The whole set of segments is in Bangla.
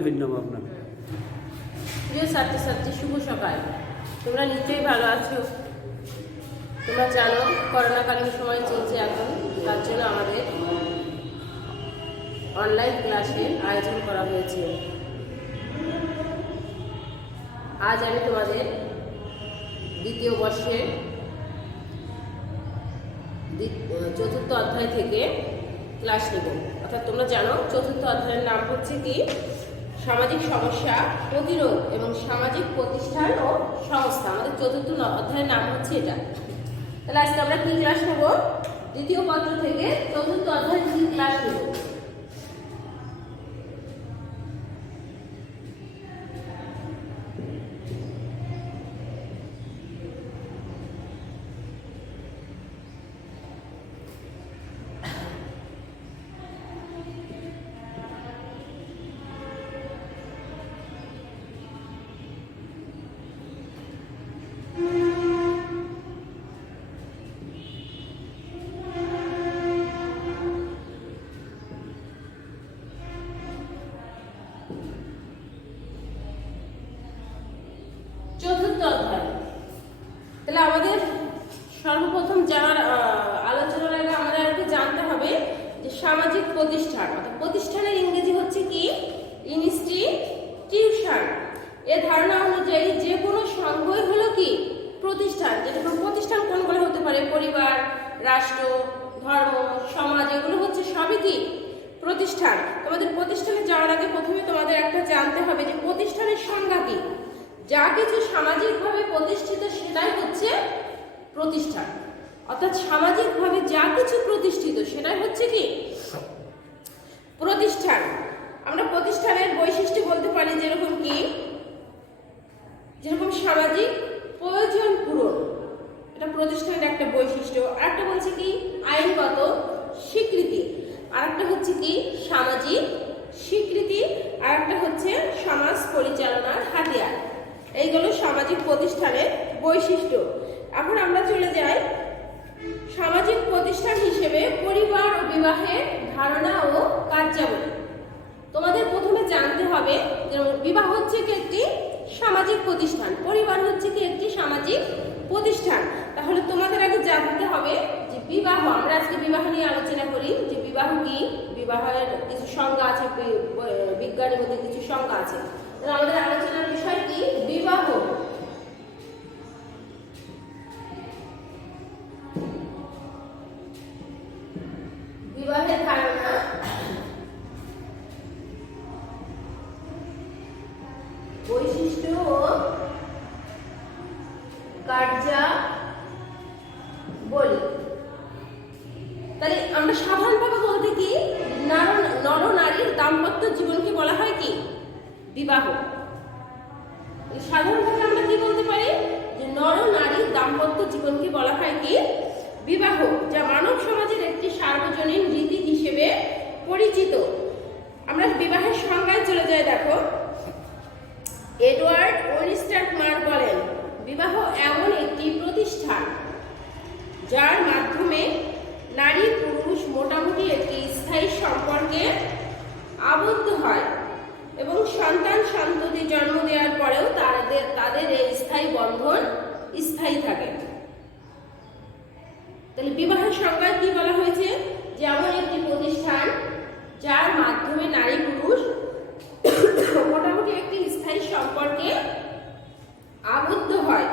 ধন্যবাদ আপনার। প্রিয় ছাত্রছাত্রী, শুভ সকাল। তোমরা নিশ্চয়ই ভালো আছো। তোমরা জানো করোনাকালীন সময় চলছে এখন, তার জন্য আমাদের অনলাইন ক্লাসের আয়োজন করা হয়েছে। আজ আমি তোমাদের দ্বিতীয় বর্ষের চতুর্থ অধ্যায় থেকে ক্লাস নেব। অর্থাৎ তোমরা জানো চতুর্থ অধ্যায়ের নাম হচ্ছে কি সামাজিক সমস্যা প্রতিরোধ এবং সামাজিক প্রতিষ্ঠান ও সংস্থা। আমাদের চতুর্থ অধ্যায়ের নাম হচ্ছে এটা। তাহলে আজকে আমরা কি ক্লাস নেব? দ্বিতীয় পত্র থেকে চতুর্থ অধ্যায় কি ক্লাস নেব। চতুর্থ অধ্যায়। তাহলে আমাদের সর্বপ্রথম জানার আলোচনার আগে আমাদেরকে জানতে হবে যে সামাজিক প্রতিষ্ঠান, অর্থাৎ প্রতিষ্ঠানের ইংরেজি হচ্ছে কি ইনস্টিটিউশন। এ ধারণা অনুযায়ী যে কোনো সংঘই হলো কি প্রতিষ্ঠান। যেরকম প্রতিষ্ঠান কোনগুলো হতে পারে? পরিবার, রাষ্ট্র, ধর্ম, সমাজ, এগুলো হচ্ছে সবই কি প্রতিষ্ঠান। তোমাদের প্রতিষ্ঠানে যাওয়ার আগে প্রথমে তোমাদের একটা জানতে হবে যে প্রতিষ্ঠানের সংজ্ঞা কি। যা কিছু সামাজিকভাবে প্রতিষ্ঠিত সেটাই হচ্ছে প্রতিষ্ঠান। অর্থাৎ সামাজিকভাবে যা কিছু প্রতিষ্ঠিত সেটাই হচ্ছে কি প্রতিষ্ঠান। আমরা প্রতিষ্ঠানের বৈশিষ্ট্য বলতে পারি যেরকম কি, যেরকম সামাজিক প্রয়োজন পূরণ, এটা প্রতিষ্ঠানের একটা বৈশিষ্ট্য। আরেকটা বলছে কি আইনগত স্বীকৃতি, আরেকটা হচ্ছে কি সামাজিক স্বীকৃতি, আরেকটা হচ্ছে সমাজ পরিচালনার হাতিয়ার। এইগুলো সামাজিক প্রতিষ্ঠানের বৈশিষ্ট্য। এখন আমরা চলে যাই সামাজিক প্রতিষ্ঠান হিসেবে পরিবার ও বিবাহের ধারণা ও কার্যাবলী। তোমাদের প্রথমে জানতে হবে যে বিবাহ হচ্ছে কি একটি সামাজিক প্রতিষ্ঠান, পরিবার হচ্ছে কি একটি সামাজিক প্রতিষ্ঠান। তাহলে তোমাদের আগে জানতে হবে যে বিবাহ, আমরা আজকে বিবাহ নিয়ে আলোচনা করি যে বিবাহ কি। বিবাহের কিছু সংজ্ঞা আছে, বিজ্ঞানের মধ্যে কিছু সংজ্ঞা আছে। আমাদের আলোচনার বিষয় কি বিবাহ। বিবাহের ধারণা, বৈশিষ্ট্য ও কার্যাবলী। তাহলে আমরা সাধারণভাবে বলতে কি নর নারীর দাম্পত্য জীবনকে বলা হয় কি বিবাহ। সাধারণভাবে আমরা কি বলতে পারি যে নর নারীর দাম্পত্য জীবনকে বলা হয় কি বিবাহ, যা মানব সমাজের একটি সার্বজনীন রীতি হিসেবে পরিচিত। আমরা বিবাহের সংজ্ঞায় চলে যাই। দেখো, এডওয়ার্ড ওয়েস্টমার বলেন, বিবাহ এমন একটি প্রতিষ্ঠান যার মাধ্যমে নারী পুরুষ মোটামুটি একটি স্থায়ী সম্পর্কে আবদ্ধ হয় এবং সন্তান সন্ততি জন্ম দেওয়ার পরেও তাদের এই স্থায়ী বন্ধন স্থায়ী থাকে। তাহলে বিবাহের সংজ্ঞায় কি বলা হয়েছে? যে এমন একটি প্রতিষ্ঠান যার মাধ্যমে নারী পুরুষ মোটামুটি একটি স্থায়ী সম্পর্কে আবদ্ধ হয়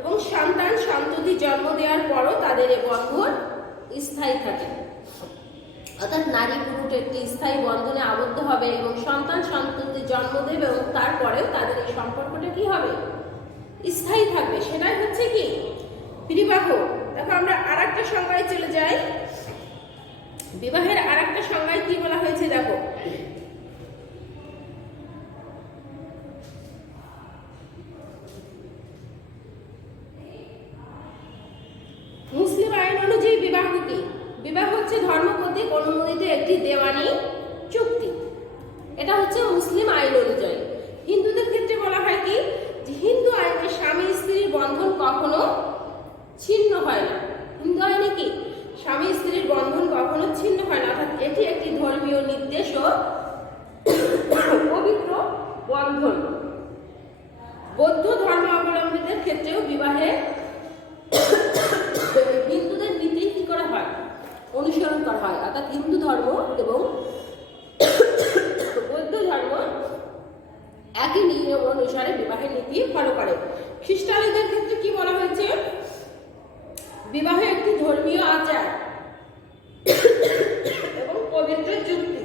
এবং সন্তান সন্ততি জন্ম দেওয়ার পরও তাদের এই বন্ধন স্থায়ী থাকে। অর্থাৎ নারী পুরুষ একটি স্থায়ী বন্ধনে আবদ্ধ হবে এবং সন্তান সন্ততি জন্ম দেবে এবং তারপরেও তাদের এই সম্পর্কটা কি হবে স্থায়ী থাকবে, সেটাই হচ্ছে কি বিবাহ। দেখো, আমরা আরেকটা সংজ্ঞায় চলে যাই। বিবাহের আরেকটা সংজ্ঞায় কি বলা হয়েছে দেখো, মুসলিম আইন অনুযায়ী বিবাহ কি? বিবাহ হচ্ছে ধর্ম কর্তৃক অনুমোদিত একটি দেওয়ানি চুক্তি। এটা হচ্ছে মুসলিম আইন অনুযায়ী। হিন্দুদের ক্ষেত্রে বলা হয় কি যে হিন্দু আইনে স্বামী স্ত্রীর বন্ধন কখনো ছিন্ন হয় না। হিন্দু আইনে কি স্বামী স্ত্রীর বন্ধন কখনো ছিন্ন হয় না। অর্থাৎ এটি একটি ধর্মীয় নির্দেশ ও পবিত্র বৌদ্ধ ধর্মাবলম্বীদের ক্ষেত্রেও বিবাহে হিন্দুদের নীতি কি করা হয়, অনুসরণ করা হয়। অর্থাৎ হিন্দু ধর্ম এবং বৌদ্ধ ধর্ম একই নিয়ম অনুসারে বিবাহের নীতি ফলো করে। খ্রিস্টানদের ক্ষেত্রে কি বলা হয়েছে, বিবাহ একটি ধর্মীয় আচার এবং পবিত্র চুক্তি,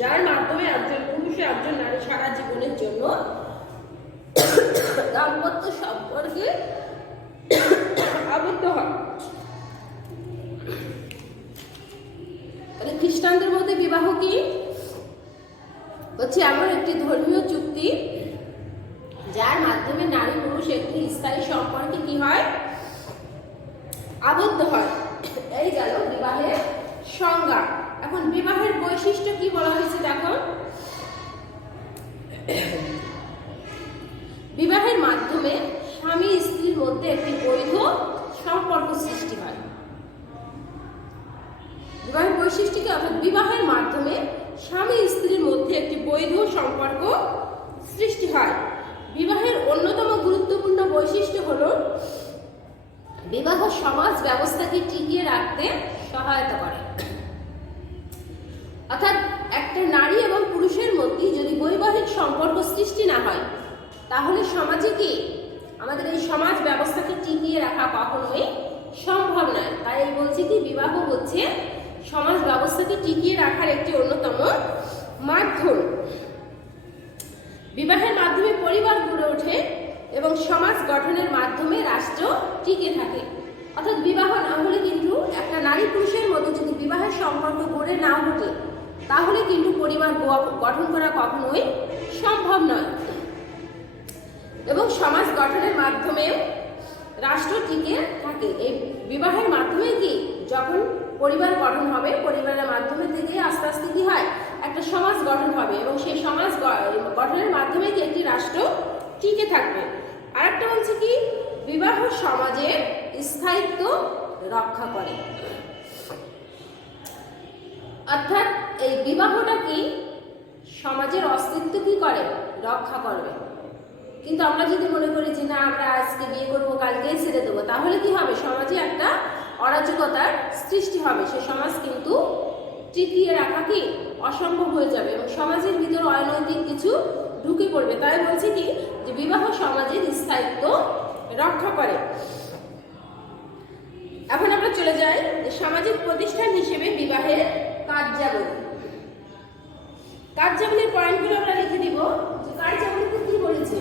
যার মাধ্যমে একজন পুরুষ ও একজন নারী সারা জীবনের জন্য দাম্পত্য সম্পর্কে আবদ্ধ হয়। খ্রিস্টানদের মধ্যে বিবাহ কি হচ্ছে এমন একটি ধর্মীয় চুক্তি যার মাধ্যমে নারী পুরুষ একটি স্থায়ী সম্পর্কে কি হয়, আবদ্ধ হয়। এই গেল বিবাহের সংজ্ঞা। এখন বিবাহের বৈশিষ্ট্য কি বলা হয়েছে দেখো, বিবাহের মাধ্যমে স্বামী স্ত্রীর মধ্যে একটি বৈধ সম্পর্ক সৃষ্টি হয়। বিবাহের বৈশিষ্ট্য কি, অর্থাৎ বিবাহের মাধ্যমে স্বামী স্ত্রীর মধ্যে একটি বৈধ সম্পর্ক সৃষ্টি হয়। বিবাহের অন্যতম গুরুত্বপূর্ণ বৈশিষ্ট্য হলো বিবাহ সমাজ ব্যবস্থাকে টিকিয়ে রাখতে সহায়তা করে। অর্থাৎ একটা নারী এবং পুরুষের মধ্যে যদি বৈবাহিক সম্পর্ক সৃষ্টি না হয় তাহলে সমাজে কি আমাদের এই সমাজ ব্যবস্থাকে টিকিয়ে রাখা কখনোই সম্ভব নয়। তাই এই বলছি কি বিবাহ হচ্ছে সমাজ ব্যবস্থাকে টিকিয়ে রাখার একটি অন্যতম মাধ্যম। বিবাহের মাধ্যমে পরিবার গড়ে ওঠে এবং সমাজ গঠনের মাধ্যমে রাষ্ট্র টিকে থাকে। অর্থাৎ বিবাহ না হলে কিন্তু একটা নারী পুরুষের মধ্যে যদি বিবাহের সম্পর্ক গড়ে না ওঠে তাহলে কিন্তু পরিবার গঠন করা কখনোই সম্ভব নয় এবং সমাজ গঠনের মাধ্যমে রাষ্ট্র টিকে থাকে। এই বিবাহের মাধ্যমে কি যখন পরিবার গঠন হবে, পরিবারের মাধ্যমে থেকে আস্তে আস্তে কি হয়, একটা সমাজ গঠন হবে এবং সেই সমাজ গঠনের মাধ্যমে কি একটি রাষ্ট্র টিকে থাকবে। আরেকটা বলছে কি বিবাহ সমাজের স্থায়িত্ব রক্ষা করে। অর্থাৎ এই বিবাহটা কি সমাজের অস্তিত্ব কি করে, রক্ষা করবে। কিন্তু আমরা যদি মনে করি যে না আমরা আজকে বিয়ে করবো কালকেই ছেড়ে দেবো, তাহলে কি হবে, সমাজে একটা অরাজকতার সৃষ্টি হবে। সে সমাজ কিন্তু টিকিয়ে রাখা কি অসম্ভব হয়ে যাবে এবং সমাজের ভিতর অনৈতিক কিছু ঢুকে পড়বে। তাই বলছি কি যে বিবাহ সমাজের স্থায়িত্ব রক্ষা করে। এখন আমরা চলে যাই যে সামাজিক প্রতিষ্ঠান হিসেবে বিবাহের কার্যাবলী। কার্যাবলীর পয়েন্টগুলো আমরা লিখে দিব যে কার্যাবলীতে কি বলেছে।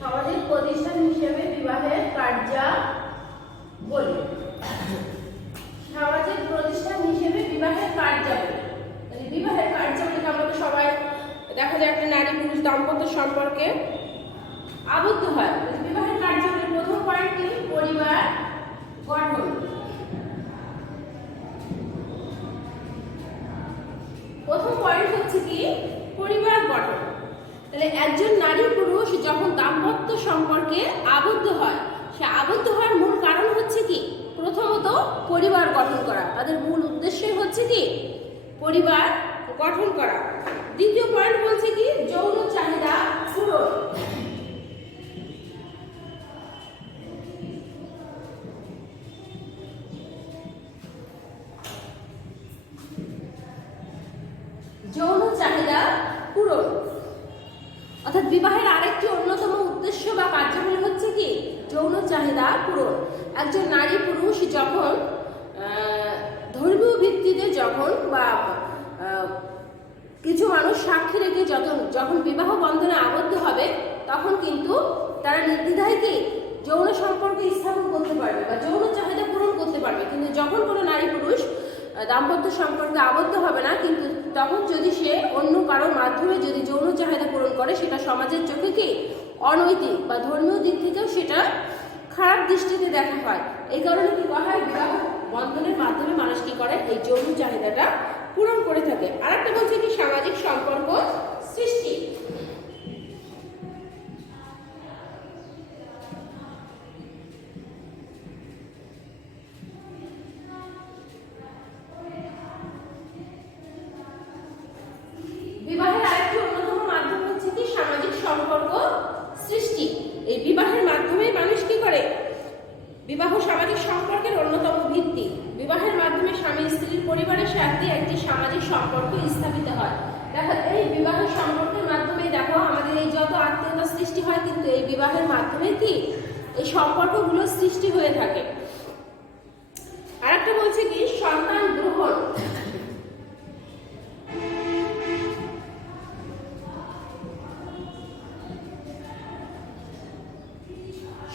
সামাজিক প্রতিষ্ঠান হিসেবে বিবাহের কার্যাবলী, সামাজিক প্রতিষ্ঠান হিসেবে বিবাহের কার্যাবলী। বিবাহের কার্যাবলীকে আমরা সবাই দেখা যায় একটা নারী পুরুষ দাম্পত্য সম্পর্কে আবদ্ধ হয়। বিবাহের কার্যাবলীর প্রথম পয়েন্ট কি, পরিবার গঠন। প্রথম পয়েন্ট হচ্ছে কি পরিবার গঠন। তাহলে একজন নারী পুরুষ যখন দাম্পত্য সম্পর্কে আবদ্ধ হয়, সে আবদ্ধ হওয়ার মূল কারণ হচ্ছে কি, প্রথমত পরিবার গঠন করা। তাদের মূল উদ্দেশ্য হচ্ছে কি পরিবার গঠন করা। দ্বিতীয় পয়েন্ট বলছে কি যৌন চাহিদা পূরণ। যৌন চাহিদা পূরণ অর্থাৎ বিবাহের আরেকটি অন্যতম উদ্দেশ্য বা কার্যাবলী হচ্ছে কি যৌন চাহিদা পূরণ। একজন নারী পুরুষ যখন ধর্মীয় ভিত্তিতে যখন বা কিছু মানুষ সাক্ষী রেখে যখন বিবাহ বন্ধনে আবদ্ধ হবে তখন কিন্তু তারা নির্দ্বিধায় কি যৌন সম্পর্ক স্থাপন করতে পারবে বা যৌন চাহিদা পূরণ করতে পারবে। কিন্তু যখন কোনো নারী পুরুষ দাম্পত্য সম্পর্কে আবদ্ধ হবে না, কিন্তু তখন যদি সে অন্য কারোর মাধ্যমে যদি যৌন চাহিদা পূরণ করে সেটা সমাজের চোখে কি অনৈতিক বা ধর্মীয় দিক থেকেও সেটা খারাপ দৃষ্টিতে দেখা হয়। এই কারণে কি করা হয়, বিবাহ বন্ধনের মাধ্যমে মানুষ কি করে এই যৌন চাহিদাটা পূরণ করে থাকে। আরেকটা বলছে কি সামাজিক সম্পর্ক সৃষ্টি। বিবাহের আরেকটি অন্যতম মাধ্যম হচ্ছে কি সামাজিক সম্পর্ক সৃষ্টি। এই বিবাহের মাধ্যমে মানুষ কি করে? বিবাহ সামাজিক সম্পর্কের অন্যতম ভিত্তি। বিবাহের মাধ্যমে স্বামী স্ত্রীর পরিবারের সাথে একটি সামাজিক সম্পর্ক স্থাপিত হয়। দেখো এই বিবাহের সম্পর্কের মাধ্যমে দেখো আমাদের এই যত আত্মীয়তা সৃষ্টি হয় কিন্তু এই বিবাহের মাধ্যমে কি এই সম্পর্কগুলো সৃষ্টি হয়ে থাকে। আরেকটা বলছে কি সন্তান গ্রহণ।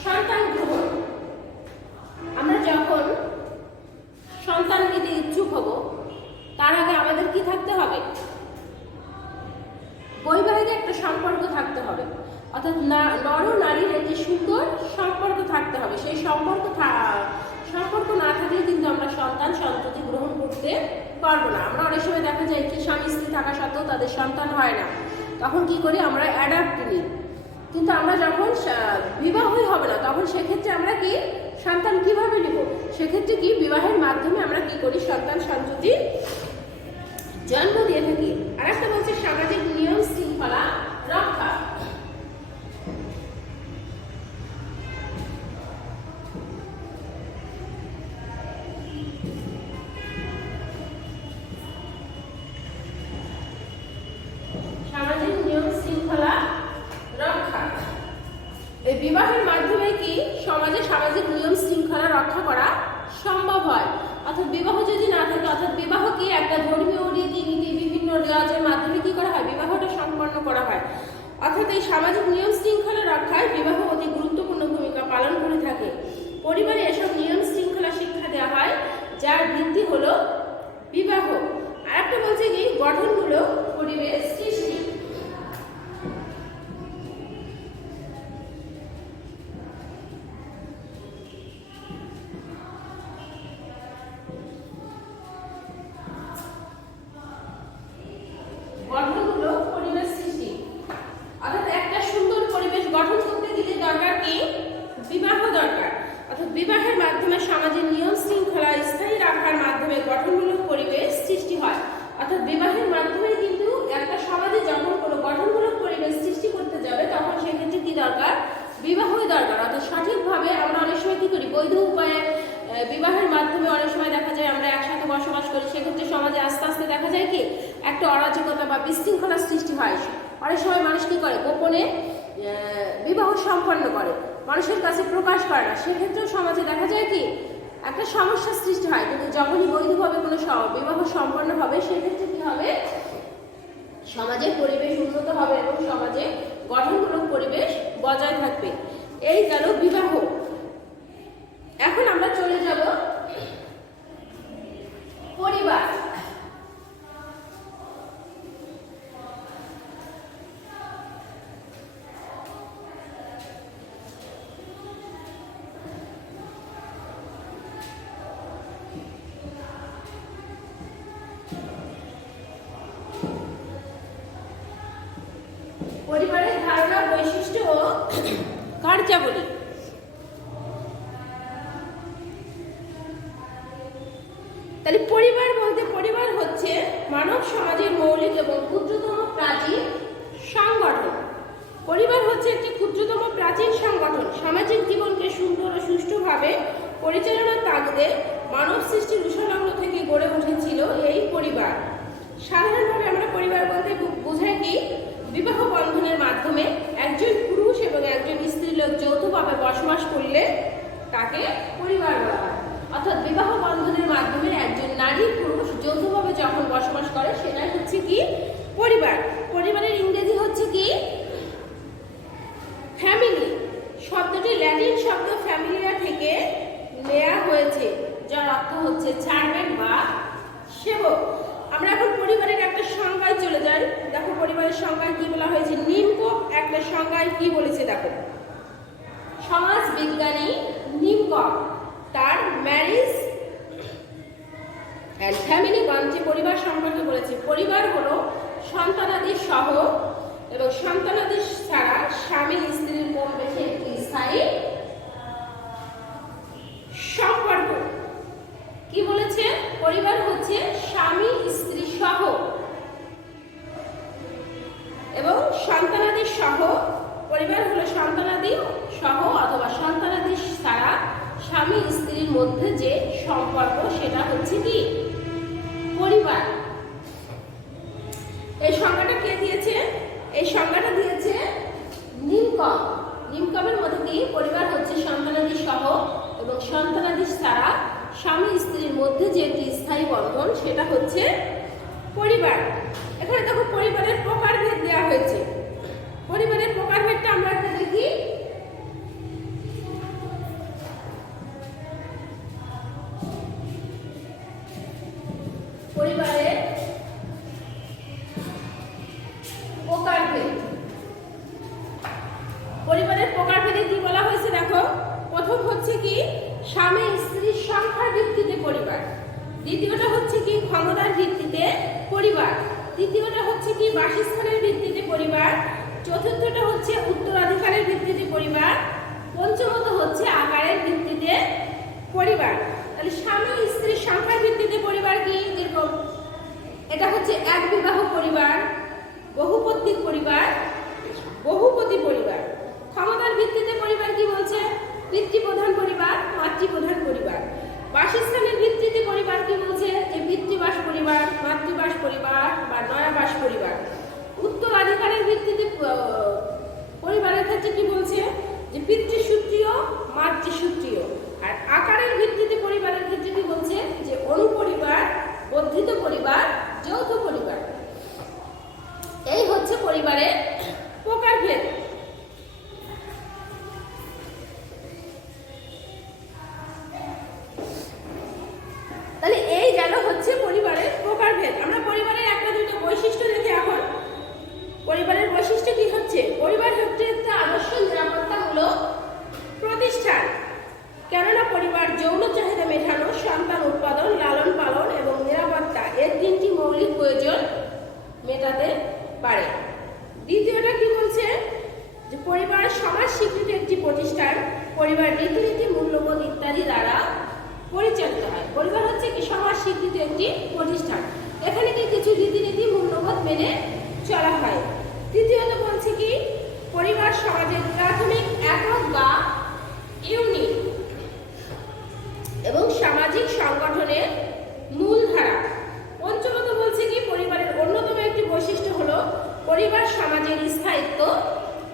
সন্তান গ্রহণ, আমরা যখন সন্তান নিতে ইচ্ছুক হব তার আগে আমাদের কি থাকতে হবে? বৈবাহিক একটা সম্পর্ক থাকতে হবে, অর্থাৎ নর নারীর একটি সুন্দর সম্পর্ক থাকতে হবে। সেই সম্পর্ক না থাকলে কিন্তু আমরা সন্তান সন্ততি গ্রহণ করতে পারবো না। আমরা অনেক সময় দেখা যায় কি স্বামী স্ত্রী থাকা সত্ত্বেও তাদের সন্তান হয় না, তখন কি করি? আমরা অ্যাডাপ্ট নিই। কিন্তু আমরা যখন বিবাহই হবে না তখন সেক্ষেত্রে আমরা কি সন্তান কিভাবে নিব? সেক্ষেত্রে কি বিবাহের মাধ্যমে আমরা কি করি? সন্তান সন্ততি জন্ম দিয়ে থাকি। আর একটা বলছে সামাজিক নিয়ম শৃঙ্খলা রক্ষা। সামাজিক নিয়ম শৃঙ্খলা রক্ষা, এই বিবাহের মাধ্যমে কি সমাজে সামাজিক নিয়ম শৃঙ্খলা রক্ষা করা সম্ভব হয়। অর্থাৎ বিবাহ যদি না থাকে, অর্থাৎ বিবাহ কি একটা ধর্মীয় রীতিনীতি বিভিন্ন রেওয়াজের মাধ্যমে কি করা হয়? বিবাহটা সম্পন্ন করা হয়। অর্থাৎ এই সামাজিক নিয়ম শৃঙ্খলা রক্ষায় বিবাহ অতি গুরুত্বপূর্ণ ভূমিকা পালন করে থাকে। পরিবারে এসব নিয়ম শৃঙ্খলা শিক্ষা দেওয়া হয় যার ভিত্তি হলো বিবাহ। আর একটা বলছে কি গঠনমূলক পরিবেশ সৃষ্টি। গঠনমূলক পরিবেশ সৃষ্টি, অর্থাৎ একটা সুন্দর পরিবেশ গঠন করতে গেলে দরকার কি? বিবাহ দরকার। অর্থাৎ বিবাহের মাধ্যমে সমাজের নিয়ম শৃঙ্খলা স্থায়ী রাখার মাধ্যমে গঠনমূলক পরিবেশ সৃষ্টি হয়। অর্থাৎ বিবাহের মাধ্যমে কিন্তু একটা সমাজে যখন কোনো গঠনমূলক পরিবেশ সৃষ্টি করতে যাবে তখন সেক্ষেত্রে কি দরকার? বিবাহই দরকার। অর্থাৎ সঠিকভাবে আমরা অনেক সময় কি করি? বৈধ উপায়ে বিবাহের মাধ্যমে অনেক সময় দেখা যায় আমরা একসাথে বসবাস করি, সেক্ষেত্রে সমাজে আস্তে আস্তে দেখা যায় কি একটা অরাজকতা বা বিশৃঙ্খলার সৃষ্টি হয়। অনেক সময় মানুষ কি করে? গোপনে বিবাহ সম্পন্ন করে, মানুষের কাছে প্রকাশ করে না। সেক্ষেত্রেও সমাজে দেখা যায় কি একটা সমস্যার সৃষ্টি হয়। কিন্তু যখনই বৈধভাবে কোনো বিবাহ সম্পন্ন হবে সেক্ষেত্রে কি হবে? সমাজের পরিবেশ উন্নত হবে এবং সমাজে গঠনমূলক পরিবেশ বজায় থাকবে। এই গেল বিবাহ। এখন আমরা চলে যাব পরিবার। পরিবারের ধারণা, বৈশিষ্ট্য ও কার্যাবলী। তাহলে পরিবার বলতে পরিবার হচ্ছে মানব সমাজের মৌলিক এবং ক্ষুদ্রতম প্রাচীন সংগঠন। পরিবার হচ্ছে একটি ক্ষুদ্রতম প্রাচীন সংগঠন। সামাজিক জীবনকে সুন্দর ও সুষ্ঠুভাবে পরিচালনার তাগিদে মানব সৃষ্টির উৎসলগ্ন থেকে গড়ে উঠেছিল এই পরিবার। সাধারণভাবে আমরা পরিবার বলতে বোঝাই কি? বিবাহ বন্ধনের মাধ্যমে একজন পুরুষ এবং একজন স্ত্রী লোক যৌথভাবে বসবাস করলে তাকে পরিবার বলা হয়। অর্থাৎ বিবাহ বন্ধনের মাধ্যমে একজন নারী পুরুষ যৌথভাবে যখন বসবাস করে সেটাই হচ্ছে কি? পরিবার। পরিবারের ইংরেজি হচ্ছে কি? ফ্যামিলি। শব্দটি ল্যাটিন শব্দ ফ্যামিলিয়া থেকে নেওয়া হয়েছে, যার অর্থ হচ্ছে সার্ভেন্ট বা সেবক। আমরা এখন পরিবারের একটা সংজ্ঞায় চলে যাই। দেখো পরিবারের সংজ্ঞায় কি বলা হয়েছে। নিমকক একটা সংজ্ঞায় কি বলেছে দেখো। সমাজ বিজ্ঞানী নিমকক তার ম্যারেজ অ্যান্ড ফ্যামিলি গ্রন্থে পরিবার সম্পর্কে পরিবার হলো সন্তানাদি সহ এবং সন্তানাদি ছাড়া স্বামী স্ত্রীর কম বেশি একটি স্থায়ী সম্পর্ক। কি বলেছে? পরিবার হচ্ছে স্বামী স্ত্রী সহ এবং সন্তানাদি সহ। পরিবার হলো সন্তানাদি সহ অথবা সন্তানাদি ছাড়া স্বামী স্ত্রীর মধ্যে যে সম্পর্ক সেটা হচ্ছে কি পরিবার। এই সংজ্ঞাটা কে দিয়েছে? এই সংজ্ঞাটা দিয়েছে নিমকম। নিমকমের মধ্যে কি পরিবার হচ্ছে সন্তানাদি সহ এবং সন্তানাদি ছাড়া স্বামী স্ত্রীর মধ্যে যে একটি স্থায়ী বন্ধন সেটা হচ্ছে পরিবার। এখানে দেখো পরিবারের প্রকারভেদ দেওয়া হয়েছে। পরিবারের প্রকারভেদটা আমরা একটা দেখি। পরিবারের প্রকারভেদ। পরিবারের প্রকারভেদে কি বলা হয়েছে দেখো। প্রথম হচ্ছে কি স্বামী স্ত্রীর সংখ্যার ভিত্তিতে পরিবার। দ্বিতীয়টা হচ্ছে কি ক্ষমতার ভিত্তিতে পরিবার। তৃতীয়টা হচ্ছে কি বাসস্থানের ভিত্তিতে পরিবার। চতুর্থটা হচ্ছে উত্তরাধিকারের ভিত্তিতে পরিবার। পঞ্চমত হচ্ছে আকারের ভিত্তিতে পরিবার। তাহলে স্বামী স্ত্রীর সংখ্যার ভিত্তিতে পরিবার কি? যেরকম এটা হচ্ছে এক বিবাহ পরিবার, বহুপত্নিক পরিবার, বহুপতি পরিবার। ক্ষমতার ভিত্তিতে পরিবার কি বলছে? পিতৃপ্রধান পরিবার, মাতৃপ্রধান পরিবার। বাসস্থানের ভিত্তিতে পরিবার কি বলছে? যে পিতৃবাস পরিবার, মাতৃবাস পরিবার বা নয়াবাস পরিবার। উত্তরাধিকারের ভিত্তিতে পরিবারের ক্ষেত্রে কি বলছে? যে পিতৃসূত্রীয়, মাতৃসূত্রীয়। আর আকারের ভিত্তিতে পরিবারের ক্ষেত্রে কি বলছে? যে অনুপরিবার, বর্ধিত পরিবার, যৌথ পরিবার। এই হচ্ছে পরিবারের প্রকারভেদ। তাহলে এই গেল হচ্ছে পরিবারের প্রকারভেদ। আমরা পরিবারের একটা দুটো বৈশিষ্ট্য দেখি এখন। পরিবারের বৈশিষ্ট্য কি হচ্ছে? পরিবার হচ্ছে একটা আদর্শ নিরাপত্তামূলক প্রতিষ্ঠান। কেননা পরিবার যৌন চাহিদা মেটানো, সন্তান উৎপাদন, লালন পালন এবং নিরাপত্তা এর তিনটি মৌলিক প্রয়োজন মেটাতে পারে। দ্বিতীয়টা কি বলছে? যে পরিবার সমাজ স্বীকৃত একটি প্রতিষ্ঠান। পরিবার রীতিনীতি, মূল্যবোধ ইত্যাদি দ্বারা পরিচালিত হয়। পরিবার হচ্ছে কি সমাজ স্বীকৃত একটি প্রতিষ্ঠান। এখানে কি কিছু রীতিনীতি, মূল্যবোধ মেনে চলা হয়। তৃতীয়ত বলছে কি পরিবার সমাজের প্রাথমিক একক বা ইউনিট এবং সামাজিক সংগঠনের মূলধারা। পঞ্চমত বলছে কি পরিবারের অন্যতম একটি বৈশিষ্ট্য হলো পরিবার সমাজের স্থায়িত্ব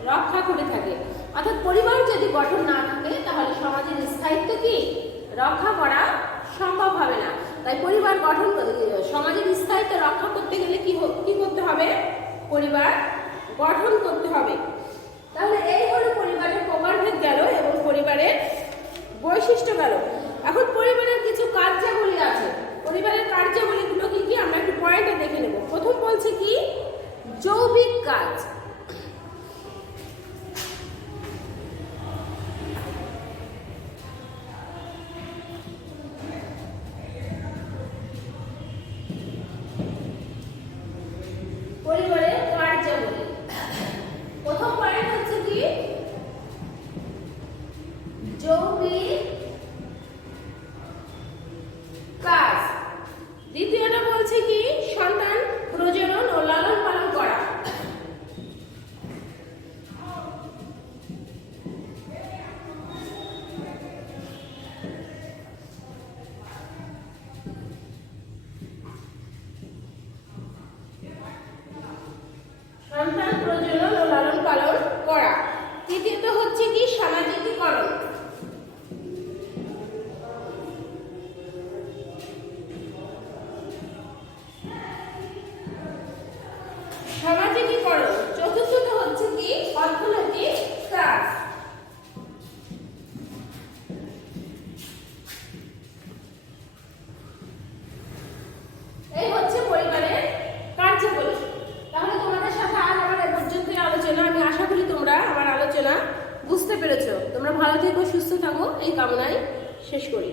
রক্ষা করে থাকে। অর্থাৎ পরিবার যদি গঠন না থাকে তাহলে সমাজের স্থায়িত্ব কি রক্ষা করা সম্ভব হবে না। তাই পরিবার গঠন, সমাজের স্থায়িত্ব রক্ষা করতে গেলে কি করতে হবে? পরিবার গঠন করতে হবে। তাহলে এই হলো পরিবারের প্রকারভেদ গেল এবং পরিবারের বৈশিষ্ট্য গেল। এখন পরিবারের কিছু কার্যাবলী আছে। পরিবারের কার্যাবলীগুলো কি কি আমরা একটু পয়েন্টে দেখে নেব। প্রথম বলছে কি যৌবিক কাজ। পরিবারের কার্যাবলী প্রথম পয়েন্ট হচ্ছে কি যৌবিক কাজ। দ্বিতীয়টা বলছে কি সন্তান প্রজনন ও লালন পালন করা। সন্তান প্রজনন ও লালন পালন করা। তৃতীয়ত হচ্ছে কি সামাজিকীকরণ। সামাজিকীকরণ। চতুর্থত হচ্ছে কি অর্থনৈতিক কাজ। এই হচ্ছে পরিবারের কার্যাবলী। তাহলে তোমাদের সাথে আজ আমার এই পর্যন্তই আলোচনা। আমি আশা করি তোমরা আমার আলোচনা বুঝতে পেরেছো। তোমরা ভালো থেকো, সুস্থ থাকো, এই কামনায় শেষ করি।